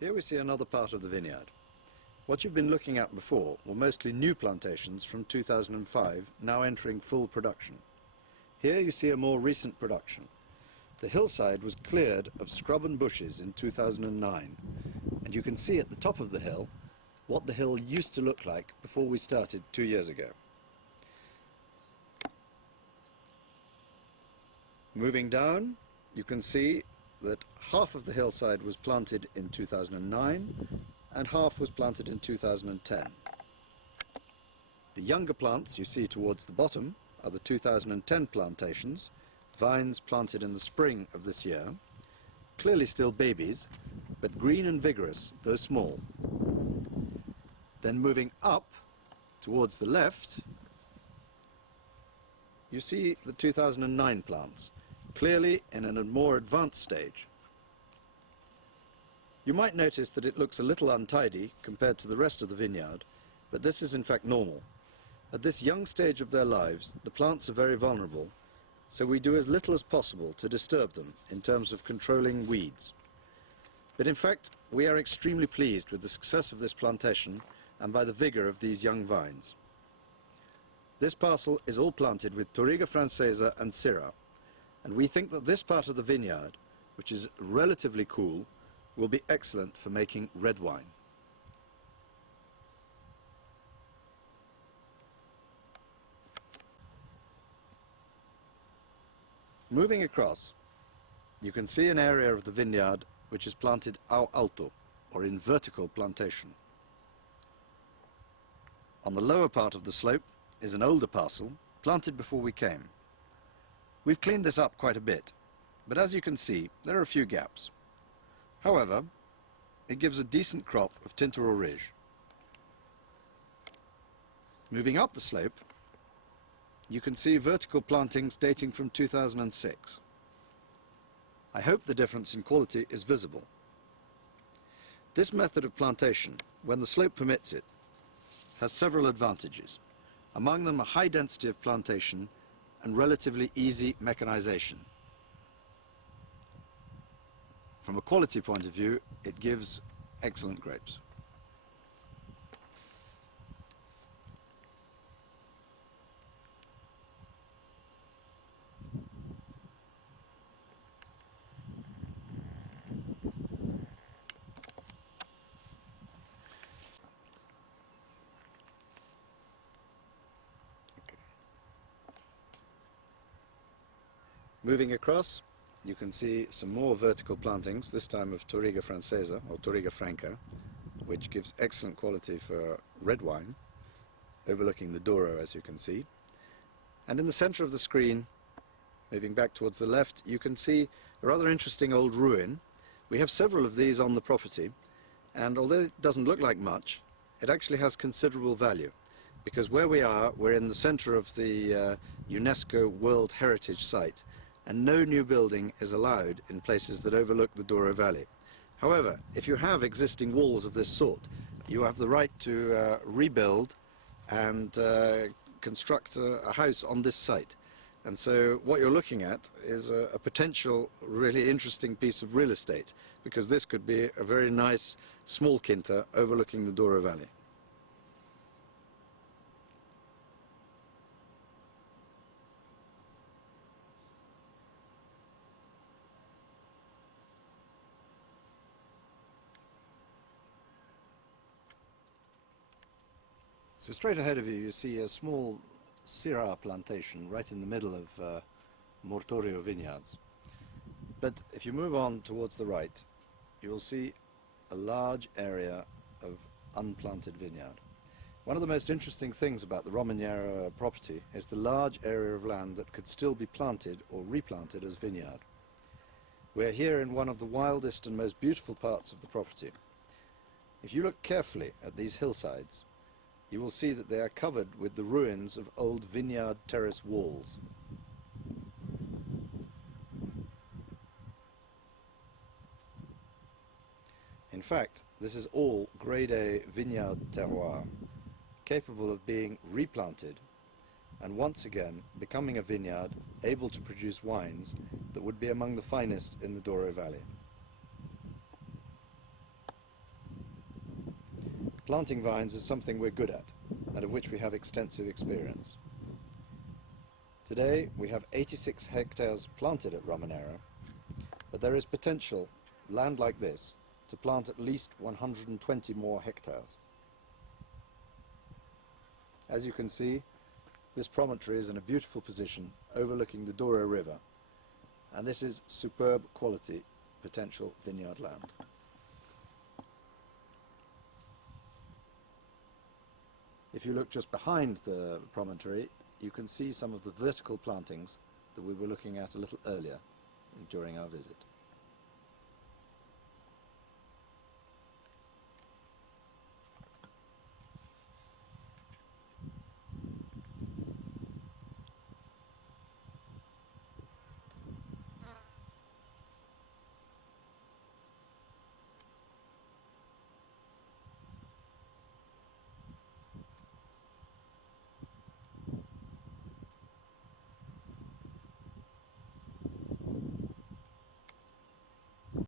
Here we see another part of the vineyard. What you've been looking at before were mostly new plantations from 2005, now entering full production. Here you see a more recent production. The hillside was cleared of scrub and bushes in 2009, and you can see at the top of the hill what the hill used to look like before we started 2 years ago. Moving down, you can see that half of the hillside was planted in 2009 and half was planted in 2010. The younger plants you see towards the bottom are the 2010 plantations, vines planted in the spring of this year, clearly still babies, but green and vigorous, though small. Then moving up towards the left, you see the 2009 plants, clearly in a more advanced stage. You might notice that it looks a little untidy compared to the rest of the vineyard, but this is in fact normal. At this young stage of their lives, the plants are very vulnerable, so we do as little as possible to disturb them in terms of controlling weeds. But in fact, we are extremely pleased with the success of this plantation and by the vigor of these young vines. This parcel is all planted with Touriga Francesa and Syrah, and we think that this part of the vineyard, which is relatively cool, will be excellent for making red wine. Moving across, you can see an area of the vineyard which is planted ao alto, or in vertical plantation. On the lower part of the slope is an older parcel, planted before we came. We've cleaned this up quite a bit, but as you can see, there are a few gaps. However, it gives a decent crop of Tinta Orige. Moving up the slope, you can see vertical plantings dating from 2006. I hope the difference in quality is visible. This method of plantation, when the slope permits it, has several advantages. Among them a high density of plantation and relatively easy mechanization. From a quality point of view, it gives excellent grapes. Moving across, you can see some more vertical plantings, this time of Touriga Francesa, or Touriga Franca, which gives excellent quality for red wine, overlooking the Douro, as you can see. And in the center of the screen, moving back towards the left, you can see a rather interesting old ruin. We have several of these on the property, and although it doesn't look like much, it actually has considerable value, because where we are, we're in the center of the UNESCO World Heritage Site, and no new building is allowed in places that overlook the Douro Valley. However, if you have existing walls of this sort, you have the right to rebuild and construct a house on this site. And so what you're looking at is a potential really interesting piece of real estate, because this could be a very nice small quinta overlooking the Douro Valley. So straight ahead of you, you see a small Syrah plantation right in the middle of Mortorio vineyards. But if you move on towards the right, you will see a large area of unplanted vineyard. One of the most interesting things about the Romaneira property is the large area of land that could still be planted or replanted as vineyard. We're here in one of the wildest and most beautiful parts of the property. If you look carefully at these hillsides, you will see that they are covered with the ruins of old vineyard terrace walls. In fact, this is all grade A vineyard terroir, capable of being replanted and once again becoming a vineyard able to produce wines that would be among the finest in the Douro Valley. Planting vines is something we're good at, and of which we have extensive experience. Today we have 86 hectares planted at Romaneira, but there is potential, land like this, to plant at least 120 more hectares. As you can see, this promontory is in a beautiful position overlooking the Douro River, and this is superb quality potential vineyard land. If you look just behind the promontory, you can see some of the vertical plantings that we were looking at a little earlier during our visit.